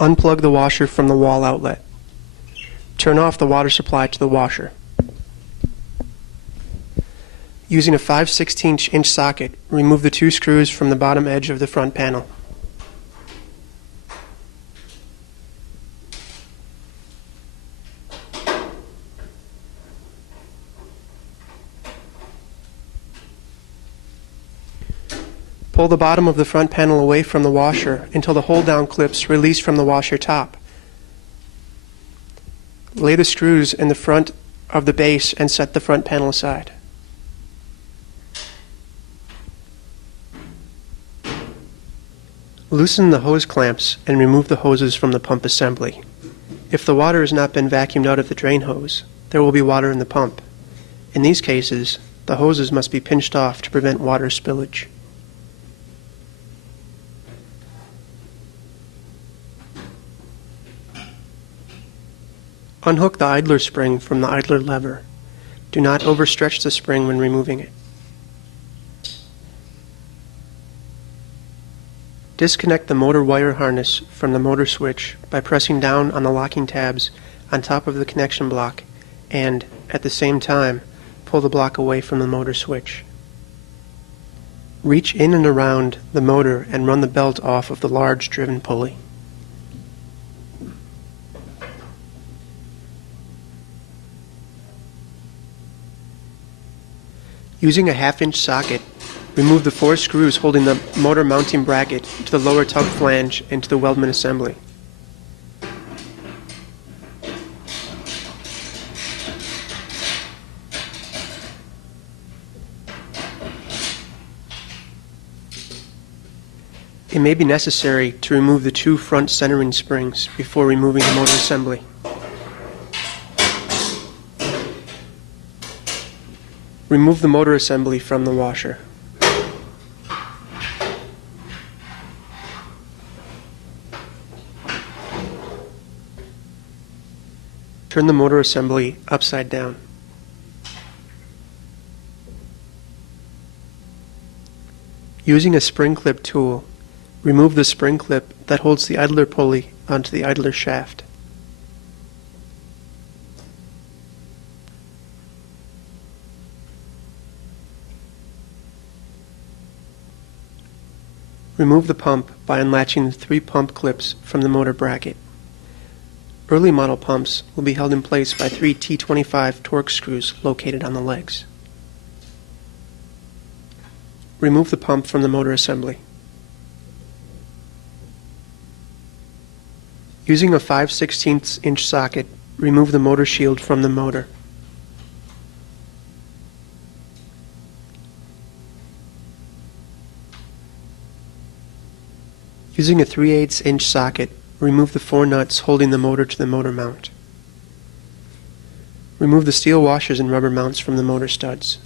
Unplug the washer from the wall outlet. Turn off the water supply to the washer. Using a 5/16" socket, remove the 2 screws from the bottom edge of the front panel. Pull the bottom of the front panel away from the washer until the hold-down clips release from the washer top. Lay the screws in the front of the base and set the front panel aside. Loosen the hose clamps and remove the hoses from the pump assembly. If the water has not been vacuumed out of the drain hose, there will be water in the pump. In these cases, the hoses must be pinched off to prevent water spillage. Unhook the idler spring from the idler lever. Do not overstretch the spring when removing it. Disconnect the motor wire harness from the motor switch by pressing down on the locking tabs on top of the connection block and, at the same time, pull the block away from the motor switch. Reach in and around the motor and run the belt off of the large driven pulley. Using a 1/2" socket, remove the 4 screws holding the motor mounting bracket to the lower tug flange into the weldment assembly. It may be necessary to remove the 2 front centering springs before removing the motor assembly. Remove the motor assembly from the washer. Turn the motor assembly upside down. Using a spring clip tool, remove the spring clip that holds the idler pulley onto the idler shaft. Remove the pump by unlatching the 3 pump clips from the motor bracket. Early model pumps will be held in place by 3 T25 torque screws located on the legs. Remove the pump from the motor assembly. Using a 5/16" socket, remove the motor shield from the motor. Using a 3/8" socket, remove the 4 nuts holding the motor to the motor mount. Remove the steel washers and rubber mounts from the motor studs.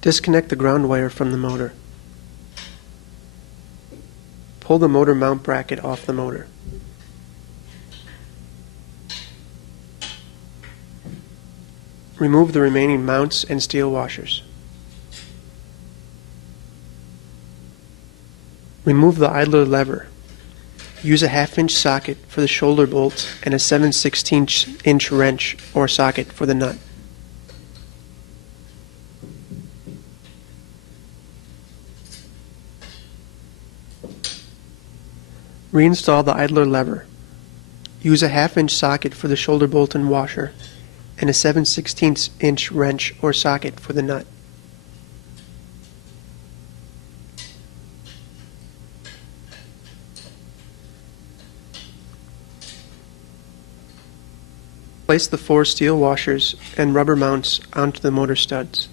Disconnect the ground wire from the motor. Pull the motor mount bracket off the motor. Remove the remaining mounts and steel washers. Remove the idler lever. Use a 1/2" socket for the shoulder bolt and a 7/16" wrench or socket for the nut. Reinstall the idler lever. Use a 1/2" socket for the shoulder bolt and washer and a 7/16" wrench or socket for the nut. Place the 4 steel washers and rubber mounts onto the motor studs.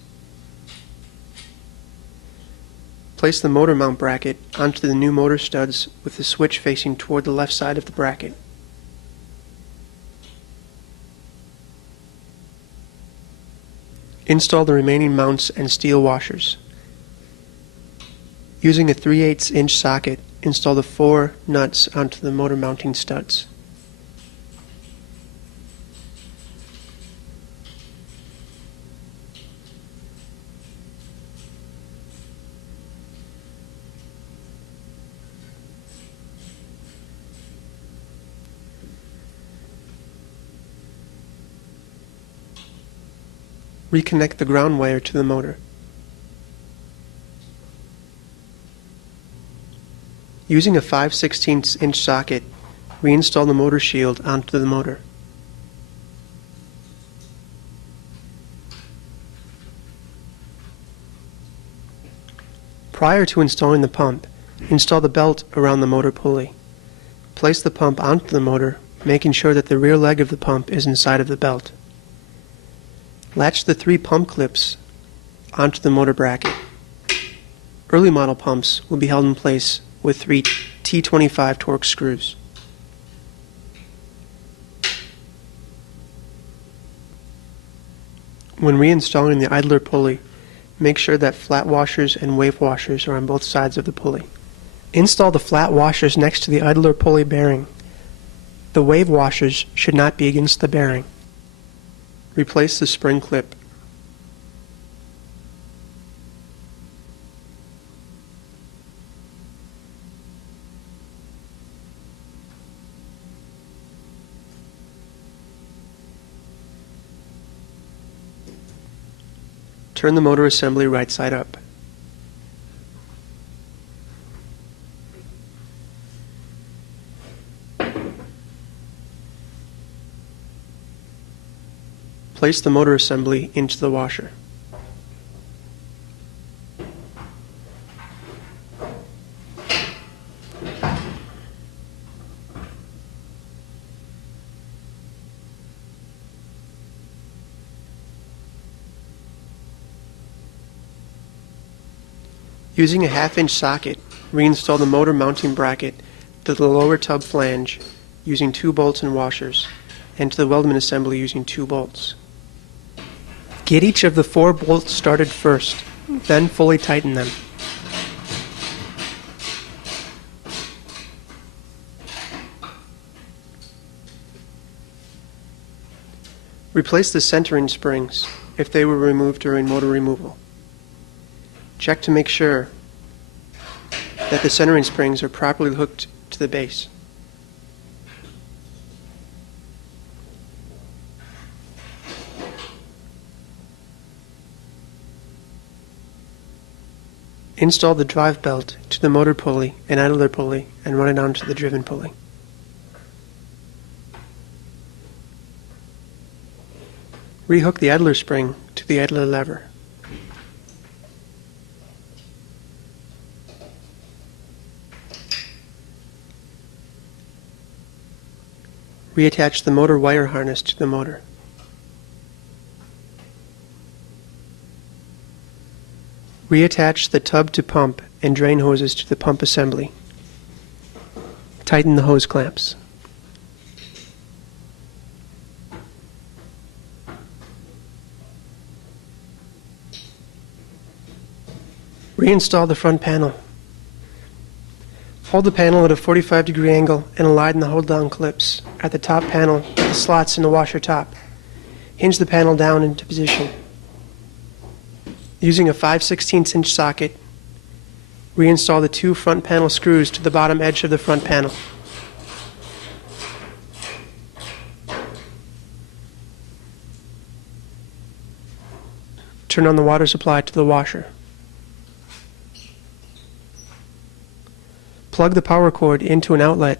Place the motor mount bracket onto the new motor studs with the switch facing toward the left side of the bracket. Install the remaining mounts and steel washers. Using a 3/8" socket, install the 4 nuts onto the motor mounting studs. Reconnect the ground wire to the motor. Using a 5/16" socket, reinstall the motor shield onto the motor. Prior to installing the pump, install the belt around the motor pulley. Place the pump onto the motor, making sure that the rear leg of the pump is inside of the belt. Latch the 3 pump clips onto the motor bracket. Early model pumps will be held in place with 3 T25 Torx screws. When reinstalling the idler pulley, make sure that flat washers and wave washers are on both sides of the pulley. Install the flat washers next to the idler pulley bearing. The wave washers should not be against the bearing. Replace the spring clip. Turn the motor assembly right side up. Place the motor assembly into the washer. Using a 1/2" socket, reinstall the motor mounting bracket to the lower tub flange using 2 bolts and washers, and to the weldment assembly using 2 bolts. Get each of the 4 bolts started first, then fully tighten them. Replace the centering springs if they were removed during motor removal. Check to make sure that the centering springs are properly hooked to the base. Install the drive belt to the motor pulley and idler pulley and run it onto the driven pulley. Rehook the idler spring to the idler lever. Reattach the motor wire harness to the motor. Reattach the tub to pump and drain hoses to the pump assembly. Tighten the hose clamps. Reinstall the front panel. Hold the panel at a 45-degree angle and align the hold-down clips at the top panel with the slots in the washer top. Hinge the panel down into position. Using a 5/16" socket, reinstall the 2 front panel screws to the bottom edge of the front panel. Turn on the water supply to the washer. Plug the power cord into an outlet